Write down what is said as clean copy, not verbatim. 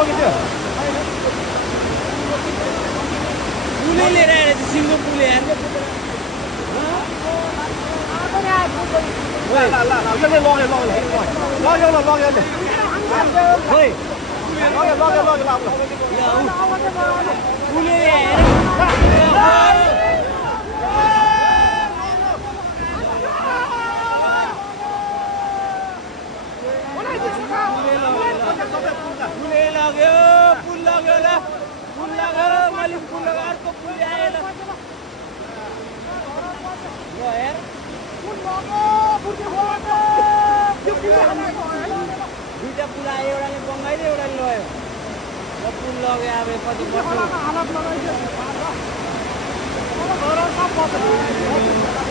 लगिदियो पुलै लिएर आएर सिङ्गो पुल यार दुईटा पुल आयो एउटाले बङ्गाइदियो एउटाले लयो पुल लग्यो अब कति वर्ष